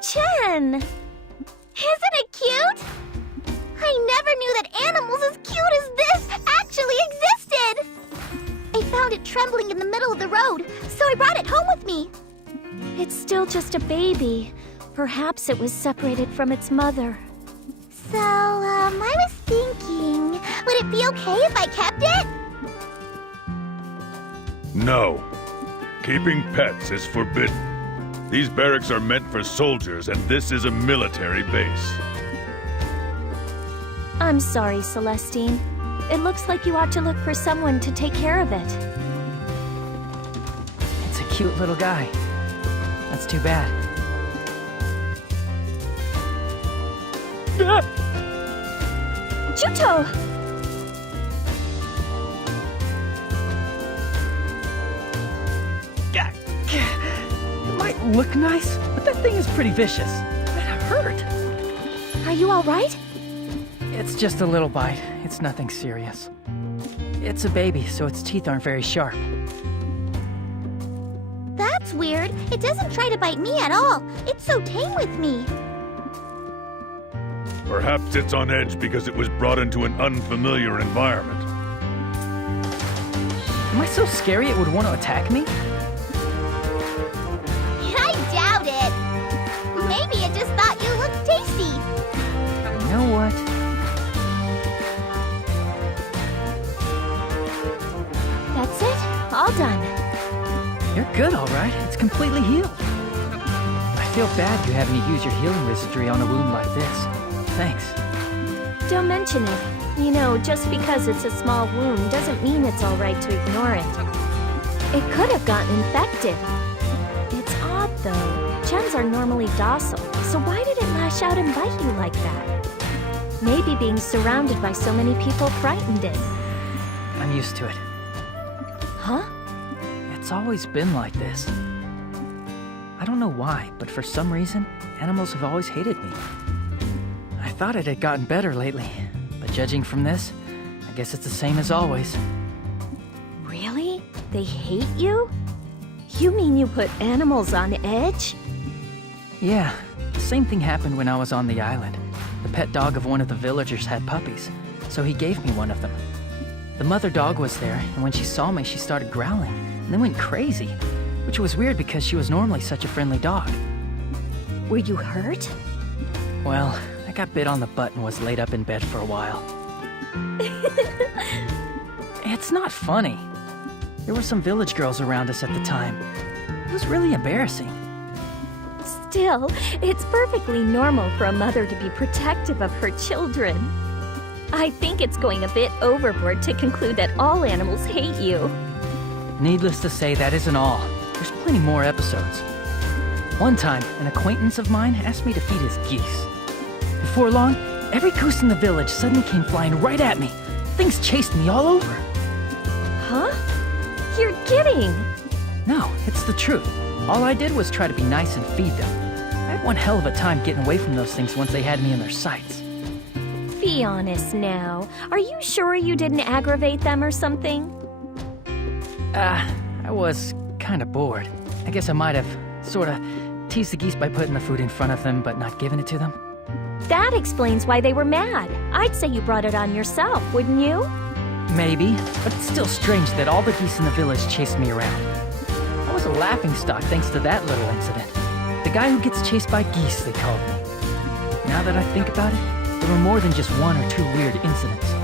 Chen! Isn't it cute? I never knew that animals as cute as this actually existed! I found it trembling in the middle of the road, so I brought it home with me. It's still just a baby. Perhaps it was separated from its mother. So, I was thinking, would it be okay if I kept it? No. Keeping pets is forbidden. These barracks are meant for soldiers, and this is a military base. I'm sorry, Celestine. It looks like you ought to look for someone to take care of it. It's a cute little guy. That's too bad. Juto! It might look nice, but that thing is pretty vicious. That hurt. Are you all right? It's just a little bite. It's nothing serious. It's a baby, so its teeth aren't very sharp. That's weird. It doesn't try to bite me at all. It's so tame with me. Perhaps it's on edge because it was brought into an unfamiliar environment. Am I so scary it would want to attack me? I doubt it. Maybe it just thought you looked tasty. You know what? That's it. All done. You're good, all right. It's completely healed. I feel bad you having to use your healing wizardry on a wound like this. Thanks. Don't mention it. You know, just because it's a small wound doesn't mean it's all right to ignore it. It could have gotten infected. It's odd, though. Chens are normally docile, so why did it lash out and bite you like that? Maybe being surrounded by so many people frightened it. I'm used to it. Huh? It's always been like this. I don't know why, but for some reason, animals have always hated me. I thought it had gotten better lately, but judging from this, I guess it's the same as always. Really? They hate you? You mean you put animals on edge? Yeah, the same thing happened when I was on the island. The pet dog of one of the villagers had puppies, so he gave me one of them. The mother dog was there, and when she saw me, she started growling, and then went crazy, which was weird because she was normally such a friendly dog. Were you hurt? Well, I got bit on the butt and was laid up in bed for a while. It's not funny. There were some village girls around us at the time. It was really embarrassing. Still, it's perfectly normal for a mother to be protective of her children. I think it's going a bit overboard to conclude that all animals hate you. Needless to say, that isn't all. There's plenty more episodes. One time, an acquaintance of mine asked me to feed his geese. Before long, every goose in the village suddenly came flying right at me. Things chased me all over. Huh? You're kidding! No, it's the truth. All I did was try to be nice and feed them. I had one hell of a time getting away from those things once they had me in their sights. Be honest now. Are you sure you didn't aggravate them or something? I was kind of bored. I guess I might have sort of teased the geese by putting the food in front of them but not giving it to them. That explains why they were mad. I'd say you brought it on yourself, wouldn't you? Maybe, but it's still strange that all the geese in the village chased me around. I was a laughingstock thanks to that little incident. The guy who gets chased by geese, they called me. Now that I think about it, there were more than just one or two weird incidents.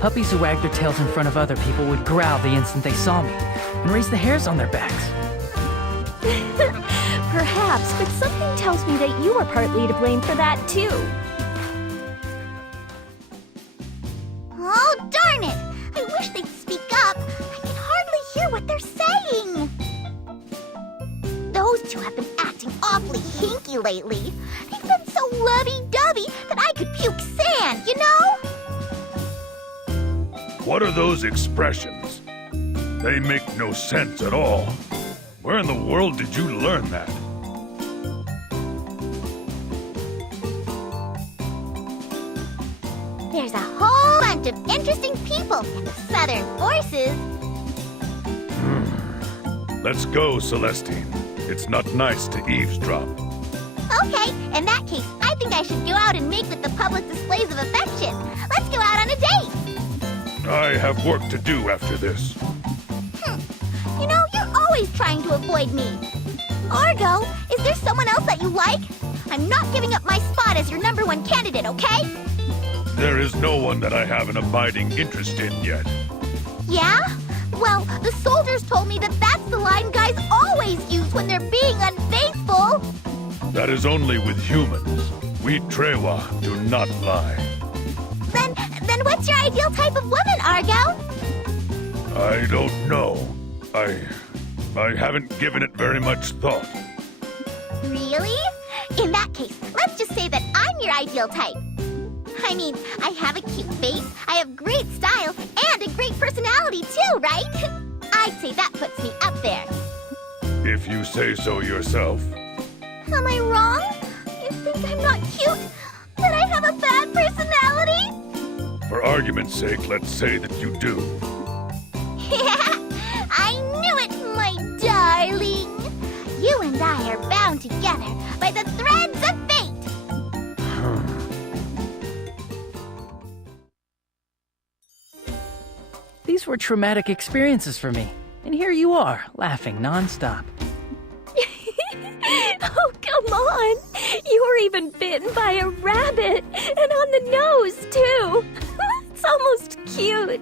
Puppies who wagged their tails in front of other people would growl the instant they saw me, and raise the hairs on their backs. Perhaps, but something tells me that you were partly to blame for that, too. Oh, darn it! I wish they'd speak up. I can hardly hear what they're saying. Those two have been acting awfully hinky lately. They've been so lovey-dovey that I could puke sand, you know? What are those expressions? They make no sense at all. Where in the world did you learn that? There's a whole bunch of interesting people in the Southern Forces. Let's go, Celestine. It's not nice to eavesdrop. Okay, in that case, I think I should go out and make with the public displays of affection. Let's go out on a date. I have work to do after this. You know, you're always trying to avoid me. Argo, is there someone else that you like? I'm not giving up my spot as your #1 candidate, okay? There is no one that I have an abiding interest in yet. Yeah? Well, the soldiers told me that that's the line guys always use when they're being unfaithful. That is only with humans. We Trewa do not lie. Then what's your ideal type of woman, Argo? I don't know. I haven't given it very much thought. Really? In that case, let's just say that I'm your ideal type. I mean, I have a cute face, I have great style, and a great personality too, right? I'd say that puts me up there. If you say so yourself. Am I wrong? You think I'm not cute? That I have a bad personality? For argument's sake, let's say that you do. I knew it, my darling. You and I are bound together by the threads of fate. These were traumatic experiences for me, and here you are, laughing nonstop. Oh, come on! You were even bitten by a rabbit, and on the nose, too! It's almost cute.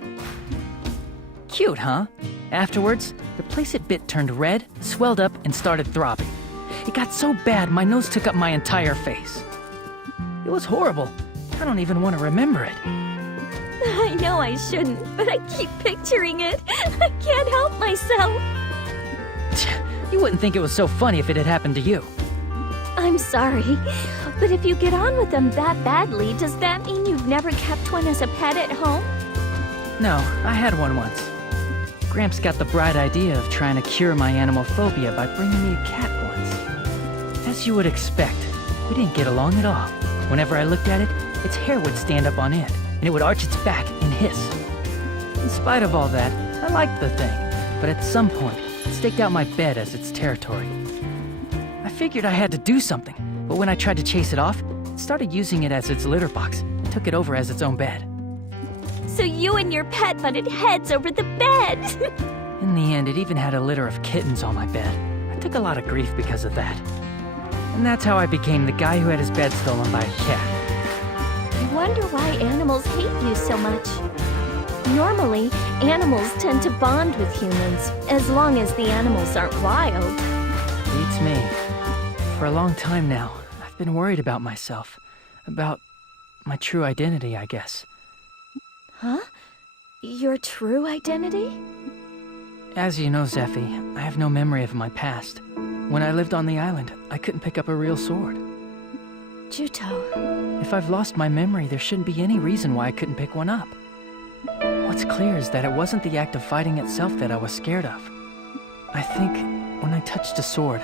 Cute, huh? Afterwards, the place it bit turned red, swelled up, and started throbbing. It got so bad, my nose took up my entire face. It was horrible. I don't even want to remember it. I know I shouldn't, but I keep picturing it. I can't help myself. You wouldn't think it was so funny if it had happened to you. I'm sorry, but if you get on with them that badly, does that mean you've never kept one as a pet at home? No, I had one once. Gramps got the bright idea of trying to cure my animal phobia by bringing me a cat once. As you would expect, we didn't get along at all. Whenever I looked at it, its hair would stand up on end, and it would arch its back and hiss. In spite of all that, I liked the thing, but at some point, it staked out my bed as its territory. I figured I had to do something, but when I tried to chase it off, it started using it as its litter box and took it over as its own bed. So you and your pet butted heads over the bed. In the end, it even had a litter of kittens on my bed. I took a lot of grief because of that. And that's how I became the guy who had his bed stolen by a cat. I wonder why animals hate you so much. Normally, animals tend to bond with humans, as long as the animals aren't wild. Beats me. For a long time now, I've been worried about myself. About my true identity, I guess. Huh? Your true identity? As you know, Zephie, I have no memory of my past. When I lived on the island, I couldn't pick up a real sword. Juto. If I've lost my memory, there shouldn't be any reason why I couldn't pick one up. What's clear is that it wasn't the act of fighting itself that I was scared of. I think when I touched a sword,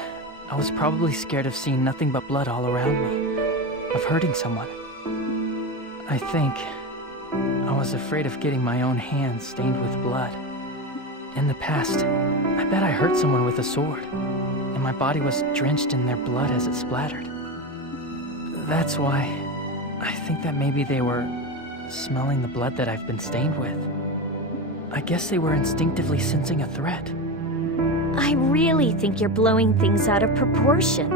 I was probably scared of seeing nothing but blood all around me, of hurting someone. I think I was afraid of getting my own hands stained with blood. In the past, I bet I hurt someone with a sword, and my body was drenched in their blood as it splattered. That's why I think that maybe they were smelling the blood that I've been stained with. I guess they were instinctively sensing a threat. I really think you're blowing things out of proportion.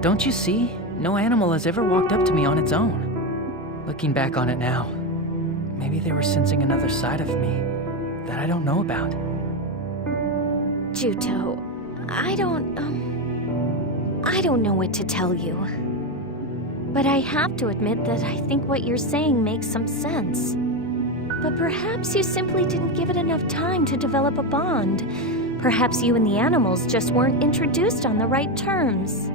Don't you see? No animal has ever walked up to me on its own. Looking back on it now, maybe they were sensing another side of me that I don't know about. Juto, I don't know what to tell you. But I have to admit that I think what you're saying makes some sense. But perhaps you simply didn't give it enough time to develop a bond. Perhaps you and the animals just weren't introduced on the right terms.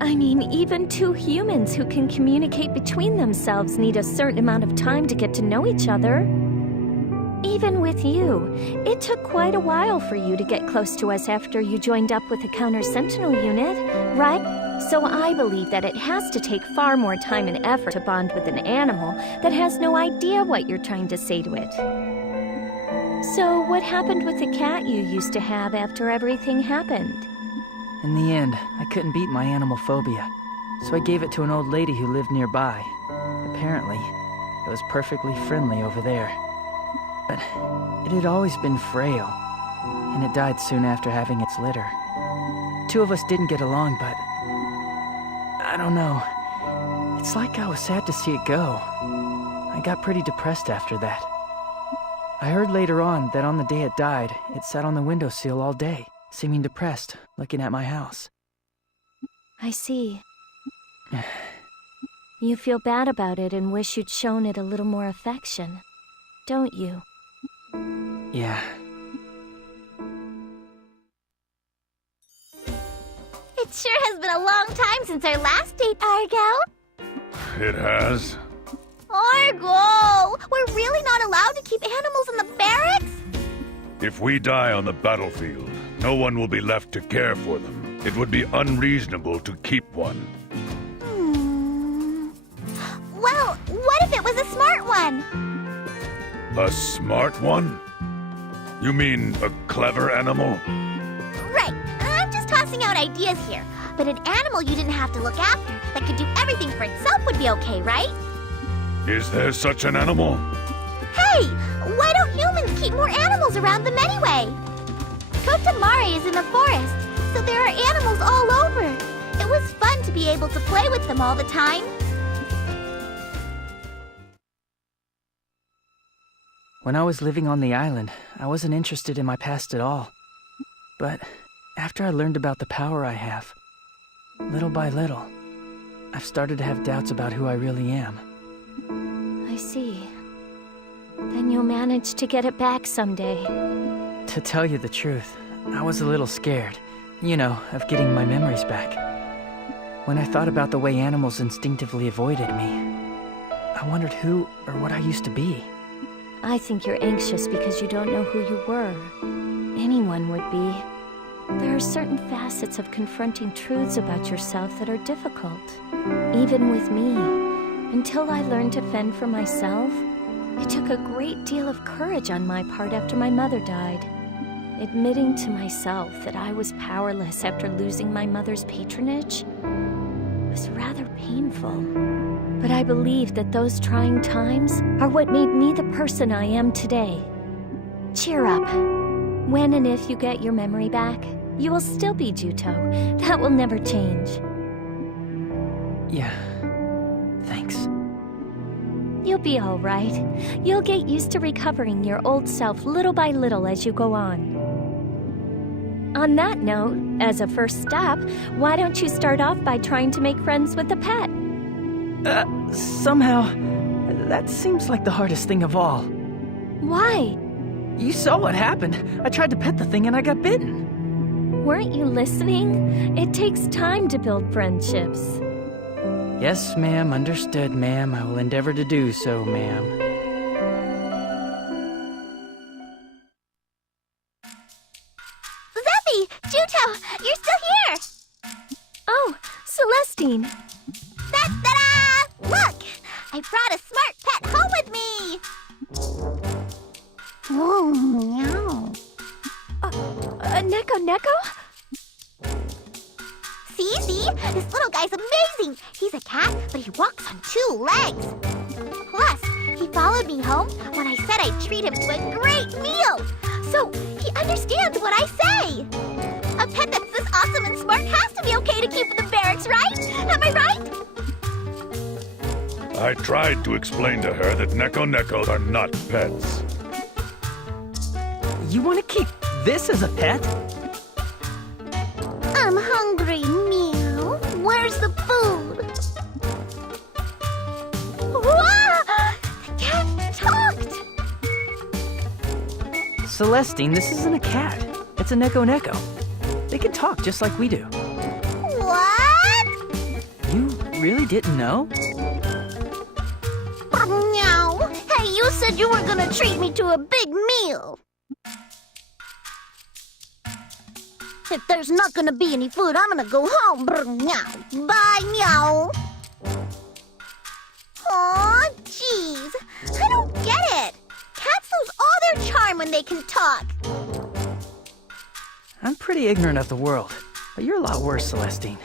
I mean, even two humans who can communicate between themselves need a certain amount of time to get to know each other. Even with you, it took quite a while for you to get close to us after you joined up with the counter-sentinel unit, right? So I believe that it has to take far more time and effort to bond with an animal that has no idea what you're trying to say to it. So what happened with the cat you used to have after everything happened? In the end, I couldn't beat my animal phobia, so I gave it to an old lady who lived nearby. Apparently, it was perfectly friendly over there. But it had always been frail, and it died soon after having its litter. Two of us didn't get along, but I don't know. It's like I was sad to see it go. I got pretty depressed after that. I heard later on that on the day it died, it sat on the windowsill all day, seeming depressed, looking at my house. I see. You feel bad about it and wish you'd shown it a little more affection, don't you? Yeah. It sure has been a long time since our last date, Argo. It has. Argo! We're really not allowed to keep animals in the barracks? If we die on the battlefield, no one will be left to care for them. It would be unreasonable to keep one. Well, what if it was a smart one? A smart one? You mean a clever animal? Right. I'm just tossing out ideas here. But an animal you didn't have to look after, that could do everything for itself would be okay, right? Is there such an animal? Hey! Why don't humans keep more animals around them anyway? Kotamare is in the forest, so there are animals all over. It was fun to be able to play with them all the time. When I was living on the island, I wasn't interested in my past at all. But after I learned about the power I have, little by little, I've started to have doubts about who I really am. I see. Then you'll manage to get it back someday. To tell you the truth, I was a little scared, of getting my memories back. When I thought about the way animals instinctively avoided me, I wondered who or what I used to be. I think you're anxious because you don't know who you were. Anyone would be. There are certain facets of confronting truths about yourself that are difficult. Even with me. Until I learned to fend for myself, it took a great deal of courage on my part after my mother died. Admitting to myself that I was powerless after losing my mother's patronage was rather painful. But I believe that those trying times are what made me the person I am today. Cheer up. When and if you get your memory back, you will still be Juto. That will never change. Yeah. Thanks. You'll be all right. You'll get used to recovering your old self little by little as you go on. On that note, as a first step, why don't you start off by trying to make friends with a pet? Somehow, that seems like the hardest thing of all. Why? You saw what happened. I tried to pet the thing and I got bitten. Weren't you listening? It takes time to build friendships. Yes, ma'am. Understood, ma'am. I will endeavor to do so, ma'am. Zephie! Juto! You're still here! Oh, Celestine. Ta-da! Look! I brought a smart pet home with me! Oh, meow. Neko? See? This little guy's amazing! He's a cat, but he walks on 2 legs. Plus, he followed me home when I said I'd treat him to a great meal. So, he understands what I say. A pet that's this awesome and smart has to be okay to keep in the barracks, right? Am I right? I tried to explain to her that Neko are not pets. You want to keep this as a pet? I'm hungry, meow. Where's the food? Whoa! The cat talked! Celestine, this isn't a cat. It's a Neko. They can talk just like we do. What? You really didn't know? Meow. Hey, you said you were gonna treat me to a big meal. If there's not gonna be any food, I'm gonna go home. Meow. Bye, meow. Aw, jeez. I don't get it. Cats lose all their charm when they can talk. I'm pretty ignorant of the world. But you're a lot worse, Celestine.